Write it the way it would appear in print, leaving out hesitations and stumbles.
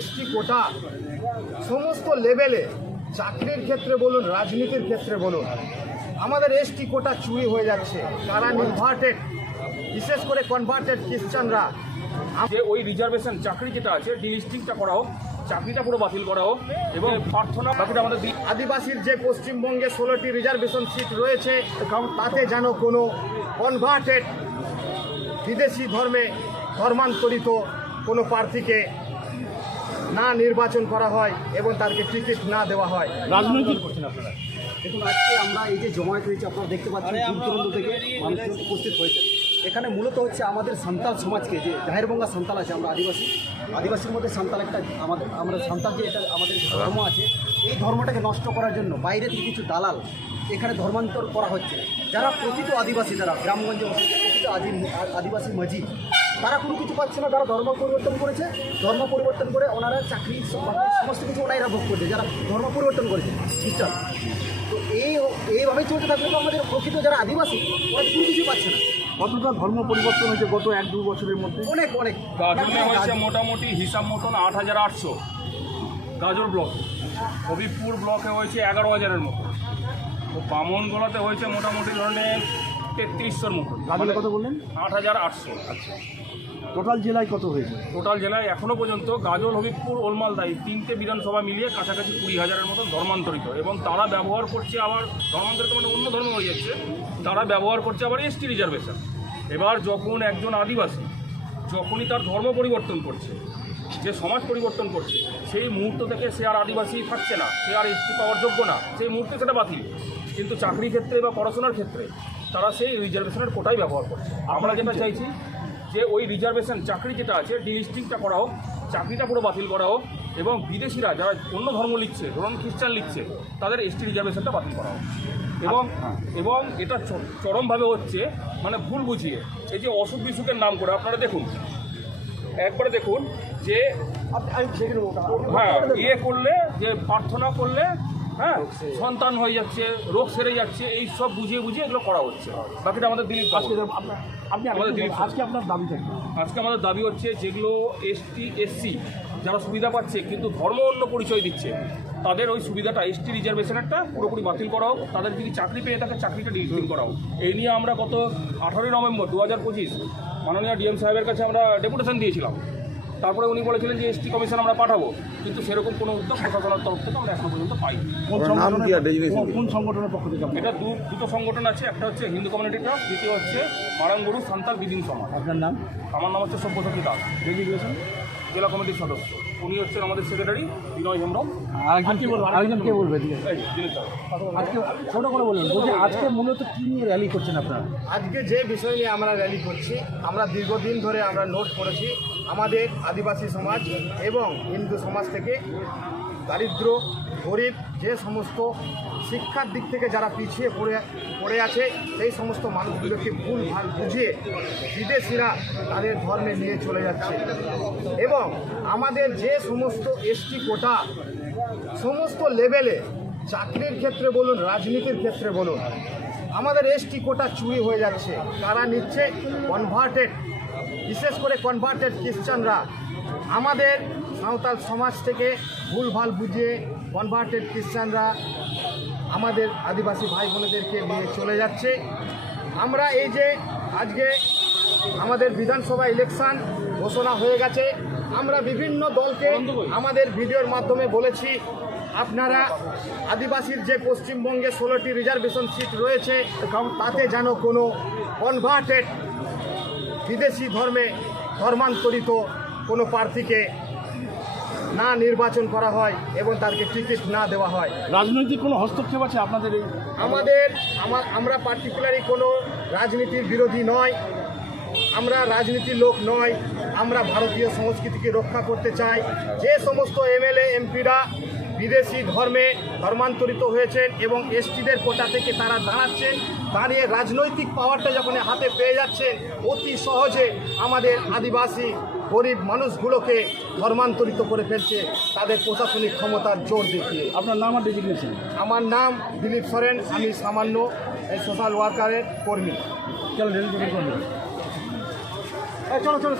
ST কোটা সমস্ত লেভেলে, চাকরির ক্ষেত্রে বলুন, রাজনীতির ক্ষেত্রে বলুন, আমাদের এসটি কোটা চুরি হয়ে যাচ্ছে। তারা কনভার্টেড, বিশেষ করে কনভার্টেড খ্রিস্টানরা, যে ওই রিজার্ভেশন চাকরি যেটা আছে ডিলিস্টিংটা করা হোক, চাকরিটা পুরো বাতিল করা হোক এবং প্রার্থনা বাকিটা আমাদের আদিবাসীর যে পশ্চিমবঙ্গে 16টি রিজার্ভেশন সিট রয়েছে তাতে যেন কোনো কনভার্টেড বিদেশি ধর্মান্তরিত কোনো প্রার্থীকে না নির্বাচন করা হয় এবং তাদেরকে টিকিট না দেওয়া হয়। রাজনৈতিক করছেন আপনারা। দেখুন, আজকে আমরা এই যে জমায়েত হয়েছে, আপনারা দেখতে পাচ্ছেন দূর দূরান্ত থেকে মানুষজন উপস্থিত হয়েছে। এখানে মূলত হচ্ছে আমাদের সান্তাল সমাজকে, যে জাহেরবঙ্গা সান্তাল আছে, আমরা আদিবাসীর মধ্যে সান্তাল একটা আমরা সান্তাল যে এটা আমাদের ধর্ম আছে, এই ধর্মটাকে নষ্ট করার জন্য বাইরে থেকে কিছু দালাল এখানে ধর্মান্তর করা হচ্ছে। যারা প্রকৃত আদিবাসী, যারা গ্রামগঞ্জে প্রকৃত আদিবাসী মসজিদ, তারা কোনো কিছু পাচ্ছে না। তারা ধর্ম পরিবর্তন করেছে, ধর্ম পরিবর্তন করে ওনারা চাকরি সমস্ত কিছু ওনারা ভোগ করছে, যারা ধর্ম পরিবর্তন করেছে খ্রিস্টান। তো এইভাবে চলতে থাকলে তো আমাদের প্রকৃত যারা আদিবাসী ওরা কোনো কিছু পাচ্ছে না। কতটা ধর্ম পরিবর্তন হয়েছে গত 1-2 বছরের মধ্যে? অনেক গাজনে হয়েছে মোটামুটি হিসাব মতন 8,800 গাজর ব্লক, হবিবপুর ব্লকে হয়েছে 11,000-এর মতো, তো বামনগোলাতে হয়েছে মোটামুটি ধরনের 3300-র মতো। গাজলে কত বললেন? 8,800। আচ্ছা, টোটাল জেলায় কত হয়েছে? টোটাল জেলায় এখনও পর্যন্ত গাজল, হবিবপুর, ওলমালদা এই 3টে বিধানসভা মিলিয়ে কাছাকাছি 20,000-এর মতো ধর্মান্তরিত, এবং তারা ব্যবহার করছে আবার ধর্মান্তরিত মানে অন্য ধর্ম হয়ে যাচ্ছে, তারা ব্যবহার করছে আবার এসটি রিজার্ভেশন। এবার যখন একজন আদিবাসী যখনই তার ধর্ম পরিবর্তন করছে, যে সমাজ পরিবর্তন করছে, সেই মুহূর্ত থেকে সে আর আদিবাসী থাকছে না, সে আর এসটি পাওয়ার যোগ্য না, সেই মুহূর্তে সেটা বাতিল। কিন্তু চাকরির ক্ষেত্রে বা পড়াশোনার ক্ষেত্রে তারা সেই রিজার্ভেশনের কোটাই ব্যবহার করছে। আমরা যেটা চাইছি যে ওই রিজার্ভেশন চাকরি যেটা আছে ডিলিস্টিংটা করা হোক, চাকরিটা পুরো বাতিল করা হোক এবং বিদেশিরা যারা অন্য ধর্ম লিখছে, ধরুন খ্রিস্টান লিখছে, তাদের এসটি রিজার্ভেশনটা বাতিল করা হোক। এবং এটা চরমভাবে হচ্ছে, মানে ভুল বুঝিয়ে এই যে অসুখ বিসুখের নাম করে আপনারা দেখুন, একবারে দেখুন যে হ্যাঁ ইয়ে করলে, যে প্রার্থনা করলে হ্যাঁ সন্তান হয়ে যাচ্ছে, রোগ সেরে যাচ্ছে, এই সব বুঝিয়ে এগুলো করা হচ্ছে। বাকিটা আমাদের দিলীপ আজকে আপনার দাবি থাকবে? আজকে আমাদের দাবি হচ্ছে যেগুলো এসটি এসসি যারা সুবিধা পাচ্ছে কিন্তু ধর্ম অন্য পরিচয় দিচ্ছে, তাদের ওই সুবিধাটা এসটি রিজার্ভেশনেরটা পুরোপুরি বাতিল করা হোক। তাদের যদি চাকরি পেয়ে থাকে চাকরিটা ডিলিস্টিং করা হোক। এই নিয়ে আমরা গত 18ই নভেম্বর 2025 মাননীয় ডিএম সাহেবের কাছে আমরা ডেপুটেশন দিয়েছিলাম। তারপরে উনি বলেছিলেন যে এসটি কমিশন আমরা পাঠাবো, কিন্তু সেরকম কোনো উদ্যোগ প্রশাসনের তরফ থেকে আমরা এখনো পর্যন্ত পাইনি। কোন সংগঠনের পক্ষ থেকে? এটা দুটো সংগঠন আছে, একটা হচ্ছে হিন্দু কমিউনিটি ট্রাস্ট, দ্বিতীয় হচ্ছে মারাঙ্গুরু সান্তাল বিদিন সমাজ। আপনার নাম? আমার নাম হচ্ছে সব্যসাচী দাস, রেজিগ্রেশন জেলা কমিটির সদস্য। উনি হচ্ছেন আমাদের সেক্রেটারি বিনয় হেমব্রম। আরেকজন কে বলবে? আজকে ছোট করে বলবেন, বলছি আজকে মূলত কী নিয়ে র্যালি করছেন আপনারা? আজকে যে বিষয় নিয়ে আমরা র্যালি করছি, আমরা দীর্ঘদিন ধরে আমরা নোট করেছি, আমাদের আদিবাসী সমাজ এবং হিন্দু সমাজ থেকে দারিদ্র, গরিব, যে সমস্ত শিক্ষার দিক থেকে যারা পিছিয়ে পড়ে আছে, সেই সমস্ত মানুষগুলোকে ভুলভাল বুঝিয়ে বিদেশিরা তাদের ধর্মে নিয়ে চলে যাচ্ছে। এবং আমাদের যে সমস্ত এসটি কোটা সমস্ত লেভেলে, চাকরির ক্ষেত্রে বলুন, রাজনীতির ক্ষেত্রে বলুন, আমাদের এসটি কোটা চুরি হয়ে যাচ্ছে। তারা নিচ্ছে কনভার্টেড, বিশেষ করে কনভার্টেড খ্রিস্টানরা। আমাদের সাঁওতাল সমাজ থেকে ভুলভাল বুঝিয়ে কনভার্টেড খ্রিস্টানরা আমাদের আদিবাসী ভাই বোনেদেরকে নিয়ে চলে যাচ্ছে। আমরা এই যে আজকে আমাদের বিধানসভা ইলেকশন ঘোষণা হয়ে গেছে, আমরা বিভিন্ন দলকে আমাদের ভিডিওর মাধ্যমে বলেছি, আপনারা আদিবাসীর যে পশ্চিমবঙ্গে 16টি রিজার্ভেশন সিট রয়েছে তাতে যেন কোনো কনভার্টেড বিদেশি ধর্মান্তরিত কোনো প্রার্থীকে না নির্বাচন করা হয় এবং তাদেরকে টিকিট না দেওয়া হয়। রাজনৈতিক কোনো হস্তক্ষেপ আছে আপনাদের এই? আমরা পার্টিকুলারলি কোনো রাজনীতির বিরোধী নয়, আমরা রাজনীতির লোক নয়, আমরা ভারতীয় সংস্কৃতিকে রক্ষা করতে চাই। যে সমস্ত এমএলএ এমপিরা বিদেশি ধর্মান্তরিত হয়েছেন এবং এসটিদের কোটা থেকে তারা দাঁড়াচ্ছেন, দাঁড়িয়ে রাজনৈতিক পাওয়ারটা যখন হাতে পেয়ে যাচ্ছেন, অতি সহজে আমাদের আদিবাসী গরিব মানুষগুলোকে ধর্মান্তরিত করে ফেলছে তাদের প্রশাসনিক ক্ষমতার জোর দেখিয়ে। আপনার নাম আর ডেজিগনেশন? আমার নাম দিলীপ সরেন, আমি সামান্য সোশ্যাল ওয়ার্কারের কর্মী। চলো চলো।